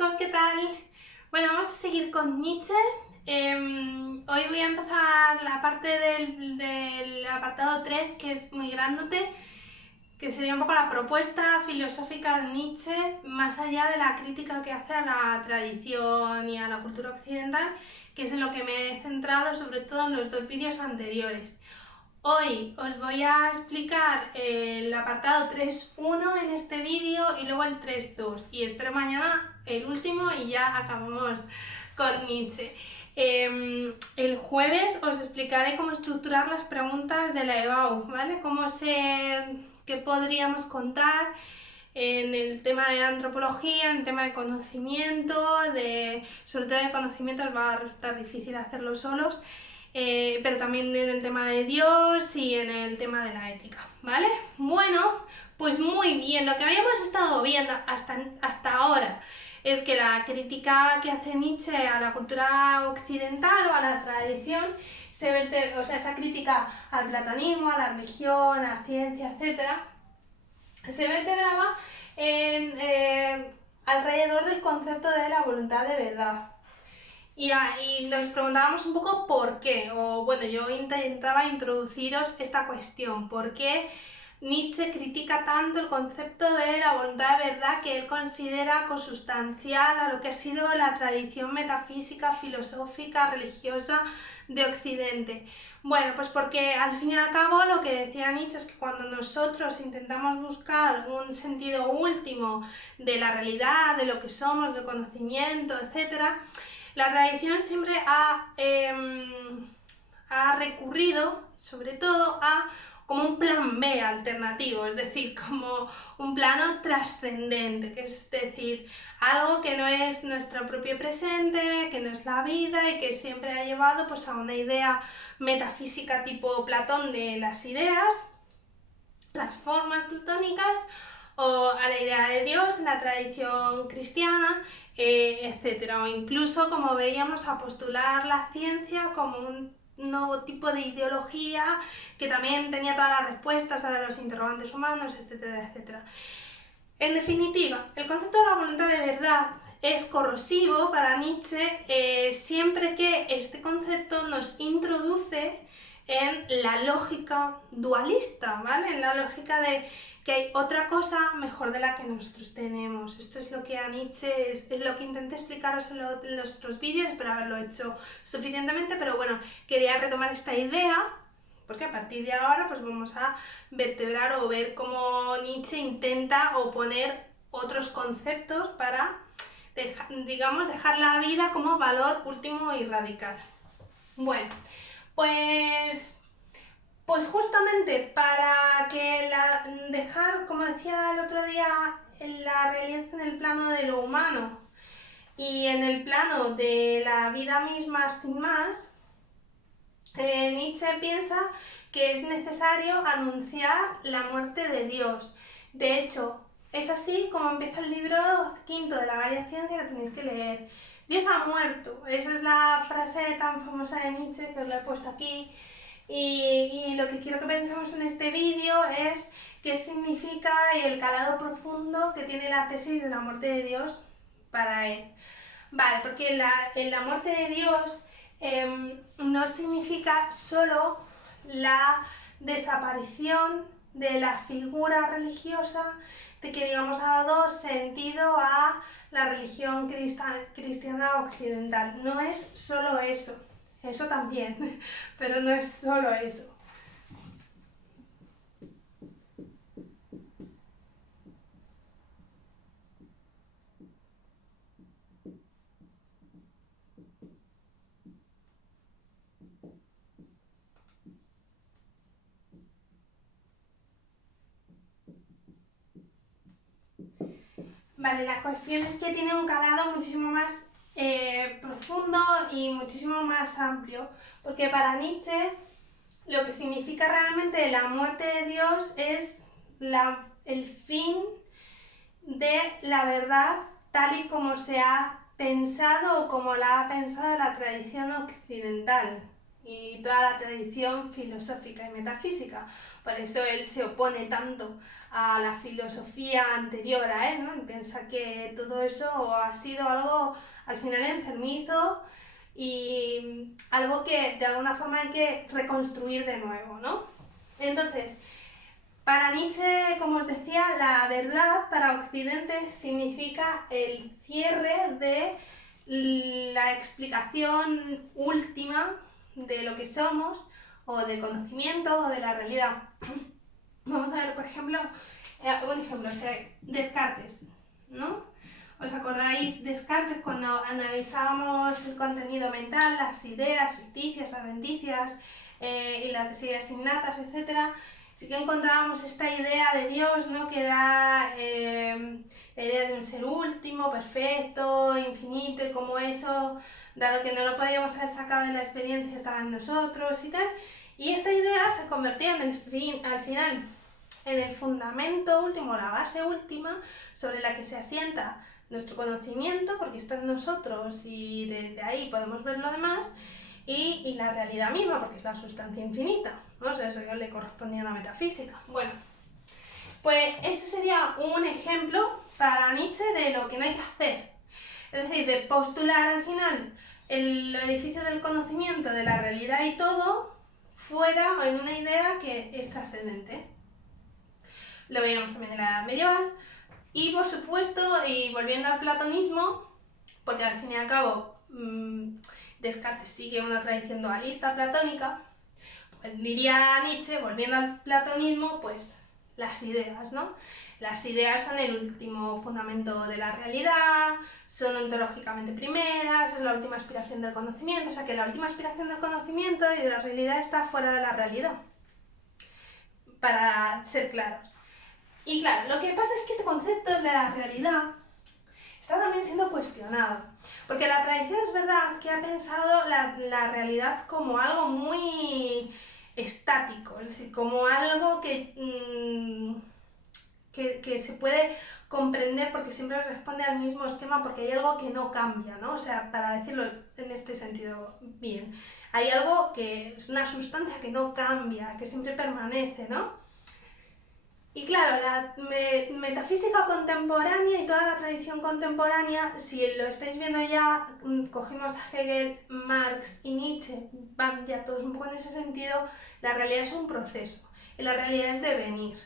chicos, ¿qué tal? Bueno, vamos a seguir con Nietzsche. Hoy voy a empezar la parte del apartado 3, que es muy grandote, que sería un poco la propuesta filosófica de Nietzsche, más allá de la crítica que hace a la tradición y a la cultura occidental, que es en lo que me he centrado sobre todo en los dos vídeos anteriores. Hoy os voy a explicar el apartado 3.1 en este vídeo y luego el 3.2 y espero mañana el último y ya acabamos con Nietzsche. El jueves os explicaré cómo estructurar las preguntas de la EBAU, ¿vale? Qué podríamos contar en el tema de antropología, en el tema de conocimiento, sobre todo de conocimiento os va a resultar difícil hacerlo solos. Pero también en el tema de Dios y en el tema de la ética, ¿vale? Bueno, pues muy bien, lo que habíamos estado viendo hasta ahora es que la crítica que hace Nietzsche a la cultura occidental o a la tradición se verte, o sea, esa crítica al platonismo, a la religión, a la ciencia, etcétera, se vertebraba alrededor del concepto de la voluntad de verdad. Y nos preguntábamos un poco por qué, o bueno, yo intentaba introduciros esta cuestión, ¿por qué Nietzsche critica tanto el concepto de la voluntad de verdad que él considera consustancial a lo que ha sido la tradición metafísica, filosófica, religiosa de Occidente? Bueno, pues porque al fin y al cabo lo que decía Nietzsche es que cuando nosotros intentamos buscar un sentido último de la realidad, de lo que somos, del conocimiento, etcétera, la tradición siempre ha recurrido, sobre todo, a como un plan B alternativo, es decir, como un plano trascendente, que es decir, algo que no es nuestro propio presente, que no es la vida y que siempre ha llevado pues, a una idea metafísica tipo Platón de las ideas, las formas platónicas, o a la idea de Dios en la tradición cristiana, etcétera, o incluso, como veíamos, a postular la ciencia como un nuevo tipo de ideología que también tenía todas las respuestas a los interrogantes humanos, etcétera, etcétera. En definitiva, el concepto de la voluntad de verdad es corrosivo para Nietzsche siempre que este concepto nos introduce en la lógica dualista, ¿vale? En la lógica de que hay otra cosa mejor de la que nosotros tenemos. Esto es lo que a Nietzsche es lo que intenté explicaros en los otros vídeos, espero haberlo hecho suficientemente, pero bueno, quería retomar esta idea porque a partir de ahora pues vamos a vertebrar o ver cómo Nietzsche intenta oponer otros conceptos para, dejar la vida como valor último y radical. Bueno, pues justamente para dejar, como decía el otro día, la realidad en el plano de lo humano y en el plano de la vida misma sin más, Nietzsche piensa que es necesario anunciar la muerte de Dios. De hecho, es así como empieza el libro quinto de la Bella Ciencia, que tenéis que leer. Dios ha muerto, esa es la frase tan famosa de Nietzsche que os la he puesto aquí. Y lo que quiero que pensemos en este vídeo es qué significa el calado profundo que tiene la tesis de la muerte de Dios para él. Vale, porque la muerte de Dios no significa solo la desaparición de la figura religiosa de que, digamos, ha dado sentido a la religión cristiana occidental. No es solo eso, eso también, pero no es solo eso. Vale, la cuestión es que tiene un calado muchísimo más profundo y muchísimo más amplio, porque para Nietzsche lo que significa realmente la muerte de Dios es el fin de la verdad tal y como se ha pensado o como la ha pensado la tradición occidental. y toda la tradición filosófica y metafísica. Por eso él se opone tanto a la filosofía anterior a él, ¿no? Y piensa que todo eso ha sido algo al final enfermizo y algo que de alguna forma hay que reconstruir de nuevo, ¿no? Entonces, para Nietzsche, como os decía, la verdad para Occidente significa el cierre de la explicación última de lo que somos, o del conocimiento, o de la realidad. Vamos a ver, por ejemplo, un ejemplo, o sea, Descartes, ¿no? ¿Os acordáis Descartes cuando analizábamos el contenido mental, las ideas ficticias, adventicias y las ideas innatas, etcétera? Sí que encontrábamos esta idea de Dios, ¿no? Que era la idea de un ser último, perfecto, infinito, y como eso, dado que no lo podíamos haber sacado de la experiencia, estaba en nosotros y tal. Y esta idea se convertía al final en el fundamento último, la base última sobre la que se asienta nuestro conocimiento, porque está en nosotros y desde ahí podemos ver lo demás, y la realidad misma, porque es la sustancia infinita, ¿no? O sea, eso le correspondía a la metafísica. Bueno, pues eso sería un ejemplo para Nietzsche de lo que no hay que hacer. Es decir, de postular al final el edificio del conocimiento, de la realidad y todo, fuera o en una idea que es trascendente. Lo veíamos también en la Edad Medieval. Y por supuesto, y volviendo al platonismo, porque al fin y al cabo Descartes sigue una tradición dualista platónica, pues diría Nietzsche, volviendo al platonismo, pues las ideas, ¿no? Las ideas son el último fundamento de la realidad, son ontológicamente primeras, es la última aspiración del conocimiento, o sea que la última aspiración del conocimiento y de la realidad está fuera de la realidad, para ser claros. Y claro, lo que pasa es que este concepto de la realidad está también siendo cuestionado, porque la tradición es verdad que ha pensado la realidad como algo muy estático, es decir, como algo que se puede comprender porque siempre responde al mismo esquema, porque hay algo que no cambia, ¿no? O sea, para decirlo en este sentido bien, hay algo que es una sustancia que no cambia, que siempre permanece, ¿no? Y claro, la metafísica contemporánea y toda la tradición contemporánea, si lo estáis viendo ya, cogimos a Hegel, Marx y Nietzsche, van ya todos un poco en ese sentido, la realidad es un proceso, y la realidad es devenir,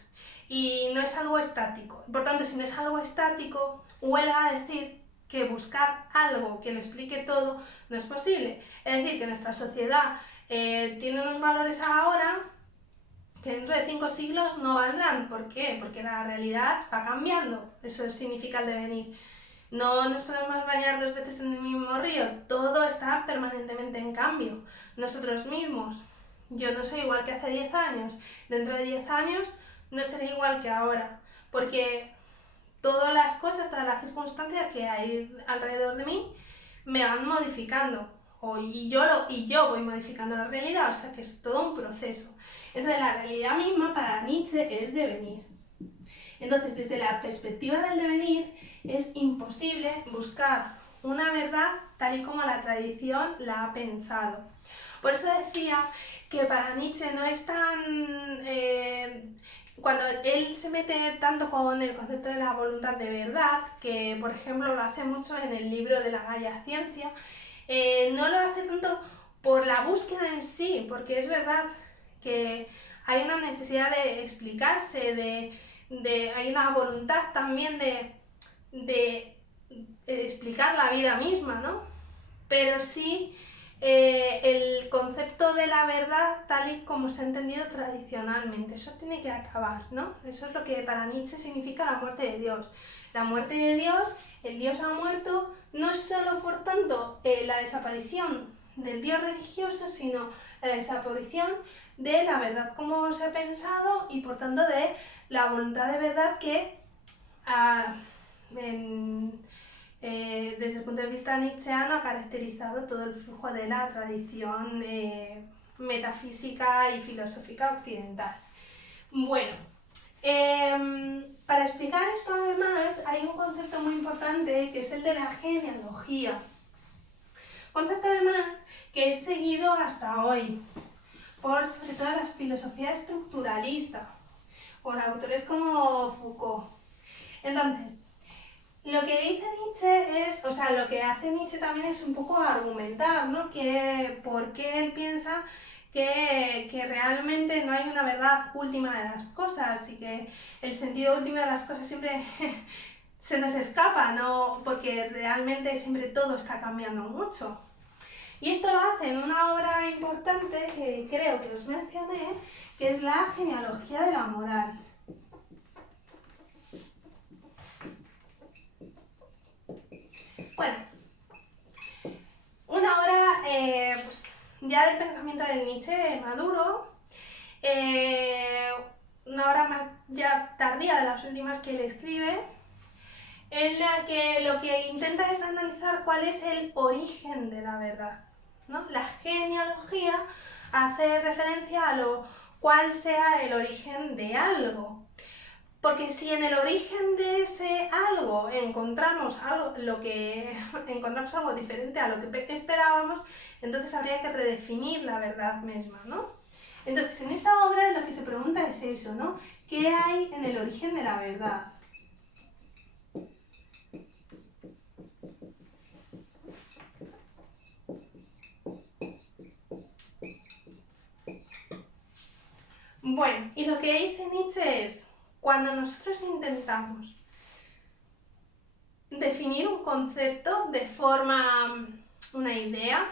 y no es algo estático. Por tanto, si no es algo estático, huelga a decir que buscar algo que lo explique todo no es posible. Es decir, que nuestra sociedad tiene unos valores ahora que dentro de 5 siglos no valdrán. ¿Por qué? Porque la realidad va cambiando. Eso significa el devenir. No nos podemos bañar 2 veces en el mismo río. Todo está permanentemente en cambio. Nosotros mismos. Yo no soy igual que hace 10 años. Dentro de 10 años no seré igual que ahora. Porque todas las cosas, todas las circunstancias que hay alrededor de mí me van modificando. Y yo voy modificando la realidad. O sea que es todo un proceso. Entonces la realidad misma para Nietzsche es devenir. Entonces desde la perspectiva del devenir es imposible buscar una verdad tal y como la tradición la ha pensado. Por eso decía que para Nietzsche no es tan... cuando él se mete tanto con el concepto de la voluntad de verdad, que por ejemplo lo hace mucho en el libro de la Gaia Ciencia, no lo hace tanto por la búsqueda en sí, porque es verdad que hay una necesidad de explicarse, hay una voluntad también de explicar la vida misma, ¿no? Pero sí el concepto de la verdad tal y como se ha entendido tradicionalmente, eso tiene que acabar, ¿no? Eso es lo que para Nietzsche significa la muerte de Dios. La muerte de Dios, el Dios ha muerto, no es solo por tanto la desaparición del Dios religioso, sino la desaparición de la verdad como se ha pensado y por tanto de la voluntad de verdad que desde el punto de vista nietzscheano ha caracterizado todo el flujo de la tradición metafísica y filosófica occidental. Bueno, para explicar esto además hay un concepto muy importante que es el de la genealogía. Concepto además que es seguido hasta hoy por sobre todo la filosofía estructuralista, por autores como Foucault. Entonces, lo que dice Nietzsche es, o sea, lo que hace Nietzsche también es un poco argumentar, ¿no? Que por qué él piensa que realmente no hay una verdad última de las cosas y que el sentido último de las cosas siempre se nos escapa, ¿no? Porque realmente siempre todo está cambiando mucho. Y esto lo hace en una obra importante que creo que os mencioné, que es la genealogía de la moral. Bueno, una obra pues, ya del pensamiento de Nietzsche maduro, una obra más ya tardía de las últimas que él escribe, en la que lo que intenta es analizar cuál es el origen de la verdad, ¿no? La genealogía hace referencia a lo cuál sea el origen de algo. Porque si en el origen de ese algo encontramos algo, encontramos algo diferente a lo que esperábamos, entonces habría que redefinir la verdad misma, ¿no? Entonces, en esta obra lo que se pregunta es eso, ¿no? ¿Qué hay en el origen de la verdad? Bueno, y lo que dice Nietzsche es, cuando nosotros intentamos definir un concepto de forma, una idea,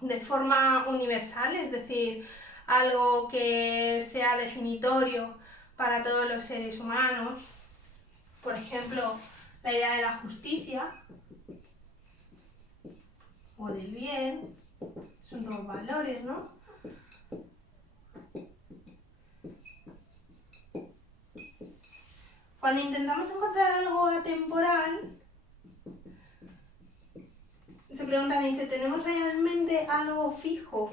de forma universal, es decir, algo que sea definitorio para todos los seres humanos, por ejemplo, la idea de la justicia o del bien, son todos valores, ¿no? Cuando intentamos encontrar algo atemporal, se pregunta Nietzsche, ¿tenemos realmente algo fijo?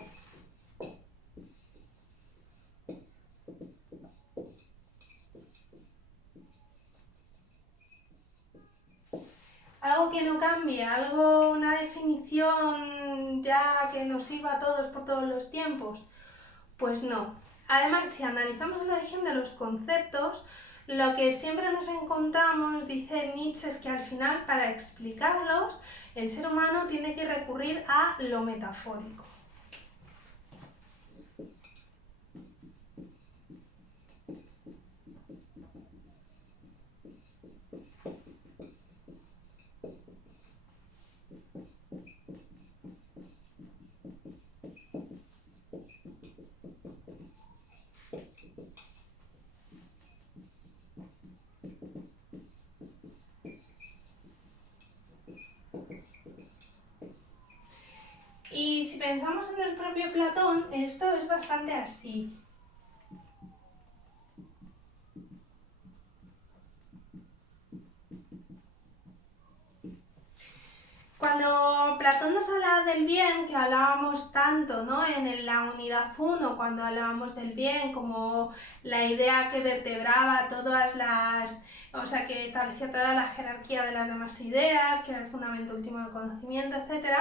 Algo que no cambie, algo, una definición ya que nos sirva a todos por todos los tiempos. Pues no. Además, si analizamos el origen de los conceptos, lo que siempre nos encontramos, dice Nietzsche, es que al final, para explicarlos, el ser humano tiene que recurrir a lo metafórico. Y si pensamos en el propio Platón, esto es bastante así. Cuando Platón nos habla del bien, que hablábamos tanto, ¿no? En la unidad 1, cuando hablábamos del bien, como la idea que vertebraba todas las... o sea, que establecía toda la jerarquía de las demás ideas, que era el fundamento último del conocimiento, etc.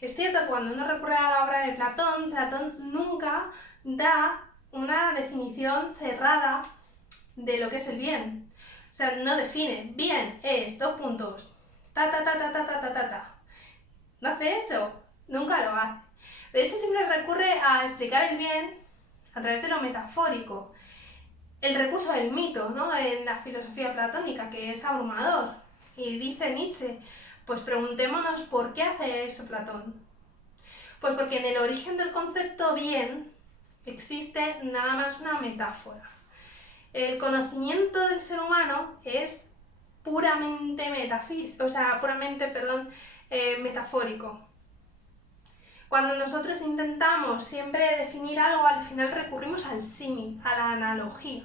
Es cierto que cuando uno recurre a la obra de Platón, Platón nunca da una definición cerrada de lo que es el bien. O sea, no define, bien es, dos puntos, ta ta ta ta ta ta ta ta ta. No hace eso, nunca lo hace. De hecho, siempre recurre a explicar el bien a través de lo metafórico. El recurso del mito, ¿no? En la filosofía platónica, que es abrumador. Y dice Nietzsche, pues preguntémonos por qué hace eso Platón. Pues porque en el origen del concepto bien existe nada más una metáfora. El conocimiento del ser humano es puramente metafórico. Cuando nosotros intentamos siempre definir algo, al final recurrimos al símil, a la analogía.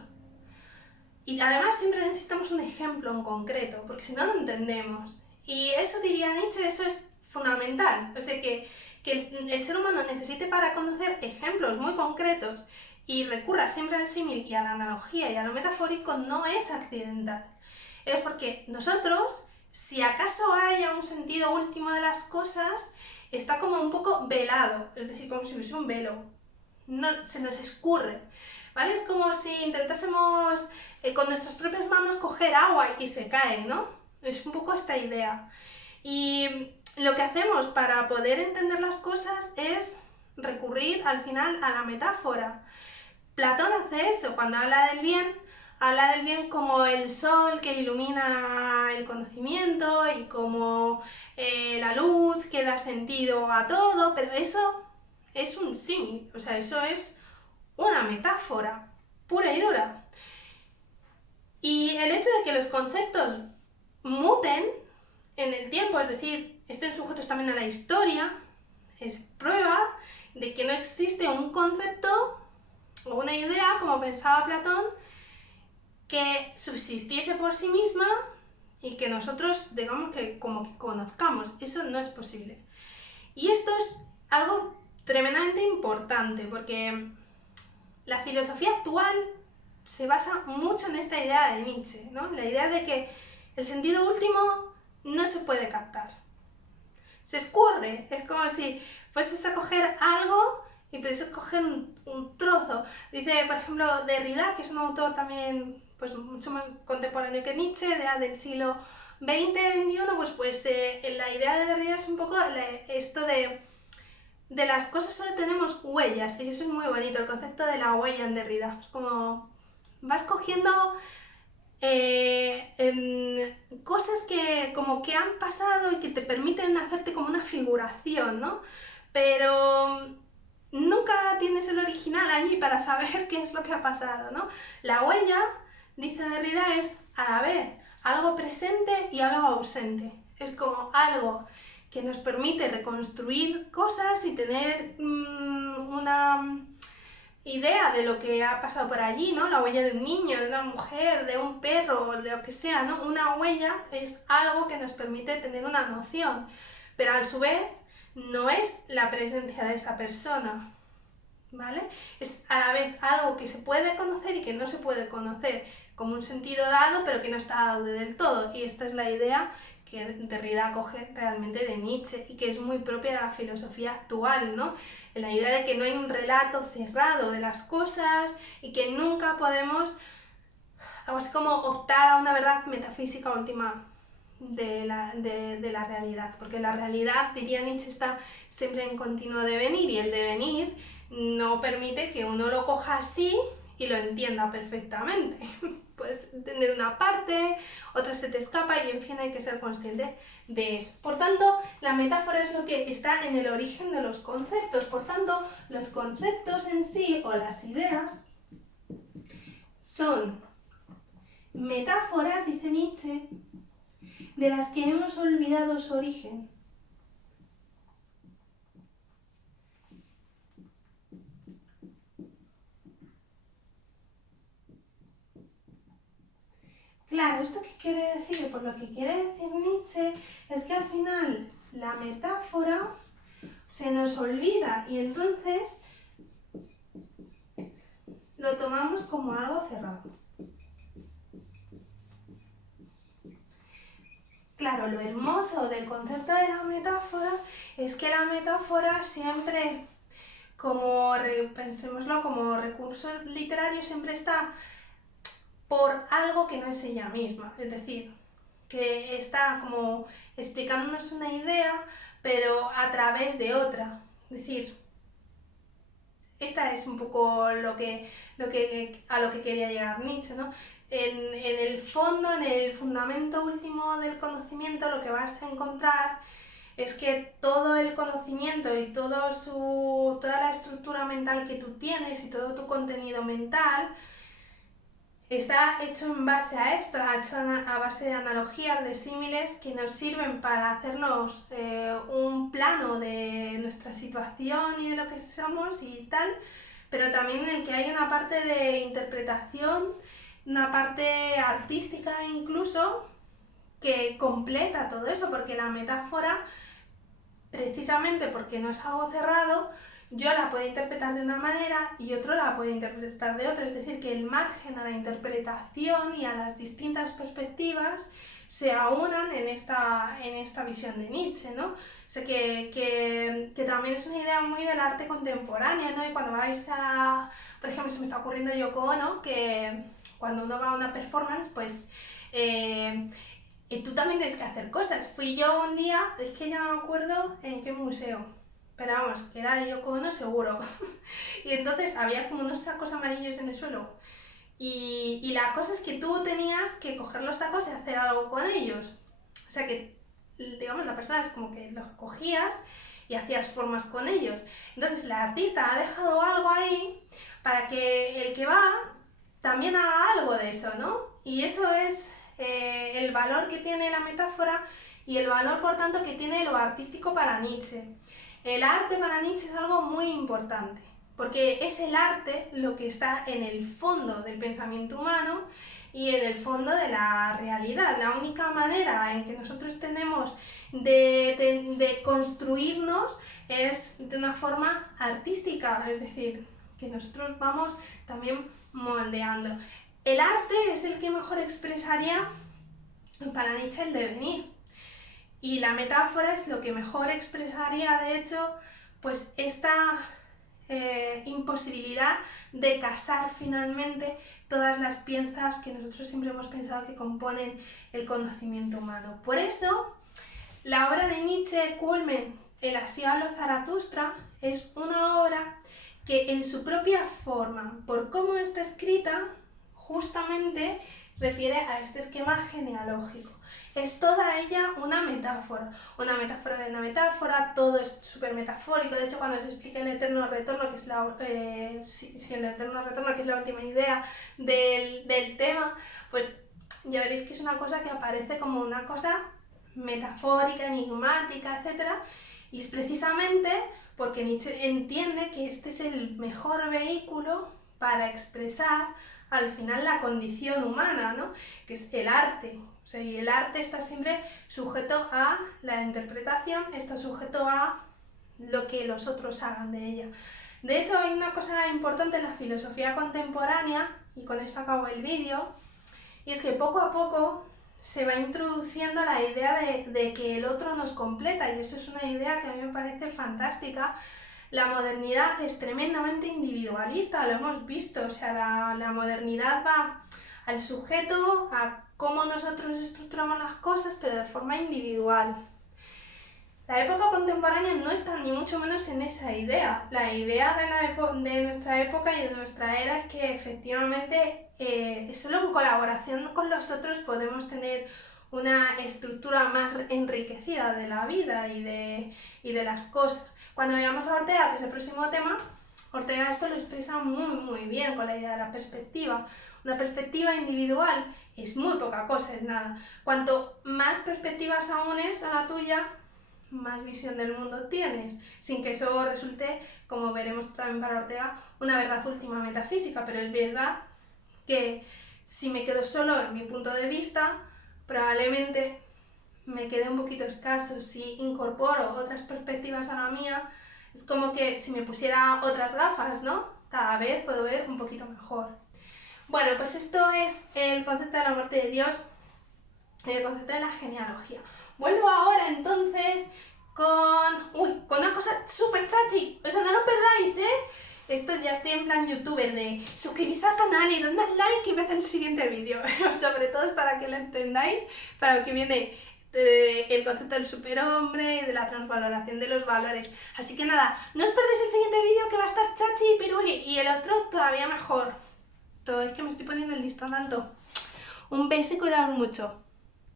Y además siempre necesitamos un ejemplo en concreto, porque si no, no entendemos. Y eso, diría Nietzsche, eso es fundamental. O sea, que el ser humano necesite para conocer ejemplos muy concretos y recurra siempre al símil y a la analogía y a lo metafórico no es accidental. Es porque nosotros si acaso haya un sentido último de las cosas, está como un poco velado, es decir, como si hubiese un velo. No, se nos escurre, ¿vale? Es como si intentásemos con nuestras propias manos coger agua y se cae, ¿no? Es un poco esta idea. Y lo que hacemos para poder entender las cosas es recurrir al final a la metáfora. Platón hace eso, cuando habla del bien como el sol que ilumina el conocimiento y como la luz que da sentido a todo, pero eso es un símil, o sea, eso es una metáfora pura y dura. Y el hecho de que los conceptos muten en el tiempo, es decir, estén sujetos también a la historia, es prueba de que no existe un concepto o una idea, como pensaba Platón, que subsistiese por sí misma y que nosotros, digamos, que como que conozcamos. Eso no es posible. Y esto es algo tremendamente importante porque la filosofía actual se basa mucho en esta idea de Nietzsche, ¿no? La idea de que el sentido último no se puede captar. Se escurre, es como si fueses a coger algo y pudieses coger un trozo. Dice, por ejemplo, Derrida, que es un autor también pues mucho más contemporáneo que Nietzsche, del siglo XX-XXI, la idea de Derrida es un poco esto de las cosas solo tenemos huellas, y eso es muy bonito, el concepto de la huella en Derrida. Es como vas cogiendo cosas que como que han pasado y que te permiten hacerte como una figuración, ¿no? Pero nunca tienes el original allí para saber qué es lo que ha pasado, ¿no? La huella, dice Derrida, es a la vez algo presente y algo ausente. Es como algo que nos permite reconstruir cosas y tener una idea de lo que ha pasado por allí, ¿no? La huella de un niño, de una mujer, de un perro, de lo que sea, ¿no? Una huella es algo que nos permite tener una noción, pero a su vez no es la presencia de esa persona, ¿vale? Es a la vez algo que se puede conocer y que no se puede conocer, como un sentido dado, pero que no está dado del todo, y esta es la idea que Derrida coge realmente de Nietzsche y que es muy propia de la filosofía actual, ¿no? La idea de que no hay un relato cerrado de las cosas y que nunca podemos, algo así como optar a una verdad metafísica última de la realidad, porque la realidad, diría Nietzsche, está siempre en continuo devenir y el devenir no permite que uno lo coja así y lo entienda perfectamente. Puedes tener una parte, otra se te escapa y en fin hay que ser consciente de eso. Por tanto, la metáfora es lo que está en el origen de los conceptos. Por tanto, los conceptos en sí o las ideas son metáforas, dice Nietzsche, de las que hemos olvidado su origen. Claro, ¿esto qué quiere decir? Pues lo que quiere decir Nietzsche es que al final la metáfora se nos olvida y entonces lo tomamos como algo cerrado. Claro, lo hermoso del concepto de la metáfora es que la metáfora siempre, pensémoslo como recurso literario, siempre está por algo que no es ella misma, es decir, que está como explicándonos una idea, pero a través de otra. Es decir, esta es un poco a lo que quería llegar Nietzsche, ¿no? En el fondo, en el fundamento último del conocimiento, lo que vas a encontrar es que todo el conocimiento y toda la estructura mental que tú tienes y todo tu contenido mental está hecho en base a esto, hecho a base de analogías, de símiles que nos sirven para hacernos un plano de nuestra situación y de lo que somos y tal, pero también en el que hay una parte de interpretación, una parte artística incluso, que completa todo eso, porque la metáfora, precisamente porque no es algo cerrado, yo la puedo interpretar de una manera y otro la puede interpretar de otra, es decir, que el margen a la interpretación y a las distintas perspectivas se aunan en esta visión de Nietzsche, ¿no? O sea, que también es una idea muy del arte contemporáneo, ¿no? Y cuando vais a, por ejemplo, se me está ocurriendo Yoko Ono, que cuando uno va a una performance, pues y tú también tienes que hacer cosas. Fui yo un día, es que ya no me acuerdo en qué museo, pero vamos, que era de Yoko Ono seguro. Y entonces había como unos sacos amarillos en el suelo. Y la cosa es que tú tenías que coger los sacos y hacer algo con ellos. O sea que, digamos, la persona es como que los cogías y hacías formas con ellos. Entonces la artista ha dejado algo ahí para que el que va también haga algo de eso, ¿no? Y eso es el valor que tiene la metáfora y el valor, por tanto, que tiene lo artístico para Nietzsche. El arte para Nietzsche es algo muy importante, porque es el arte lo que está en el fondo del pensamiento humano y en el fondo de la realidad. La única manera en que nosotros tenemos de construirnos es de una forma artística, es decir, que nosotros vamos también moldeando. El arte es el que mejor expresaría para Nietzsche el devenir. Y la metáfora es lo que mejor expresaría, de hecho, pues esta imposibilidad de casar finalmente todas las piezas que nosotros siempre hemos pensado que componen el conocimiento humano. Por eso, la obra de Nietzsche, Culmen, el Así habló Zaratustra, es una obra que en su propia forma, por cómo está escrita, justamente refiere a este esquema genealógico. Es toda ella una metáfora de una metáfora, todo es súper metafórico. De hecho, cuando se explica el eterno retorno, que es el eterno retorno, que es la última idea del tema, pues ya veréis que es una cosa que aparece como una cosa metafórica, enigmática, etc. Y es precisamente porque Nietzsche entiende que este es el mejor vehículo para expresar al final la condición humana, ¿no? Que es el arte. O sea, y el arte está siempre sujeto a la interpretación, está sujeto a lo que los otros hagan de ella. De hecho, hay una cosa importante en la filosofía contemporánea, y con esto acabo el vídeo, y es que poco a poco se va introduciendo la idea de que el otro nos completa, y eso es una idea que a mí me parece fantástica. La modernidad es tremendamente individualista, lo hemos visto, o sea, la modernidad va al sujeto, a cómo nosotros estructuramos las cosas, pero de forma individual. La época contemporánea no está ni mucho menos en esa idea. La idea de nuestra época y de nuestra era es que efectivamente solo en colaboración con los otros podemos tener una estructura más enriquecida de la vida y de las cosas. Cuando veamos a Ortega, que es el próximo tema, Ortega esto lo expresa muy bien con la idea de la perspectiva. Una perspectiva individual es muy poca cosa, es nada. Cuanto más perspectivas aunes a la tuya, más visión del mundo tienes, sin que eso resulte, como veremos también para Ortega, una verdad última metafísica, pero es verdad que si me quedo solo en mi punto de vista, probablemente me quede un poquito escaso. Si incorporo otras perspectivas a la mía, es como que si me pusiera otras gafas, ¿no? Cada vez puedo ver un poquito mejor. Bueno, pues esto es el concepto de la muerte de Dios, el concepto de la genealogía. Vuelvo ahora entonces con una cosa súper chachi, o sea, no lo perdáis, ¿eh? Esto ya estoy en plan youtuber de suscribís al canal y dadme like y me hacen el siguiente vídeo. Sobre todo es para que lo entendáis, para lo que viene el concepto del superhombre y de la transvaloración de los valores. Así que nada, no os perdéis el siguiente vídeo que va a estar chachi y piruli, y el otro todavía mejor. Todo es que me estoy poniendo el listón alto. Un beso y cuidaos mucho.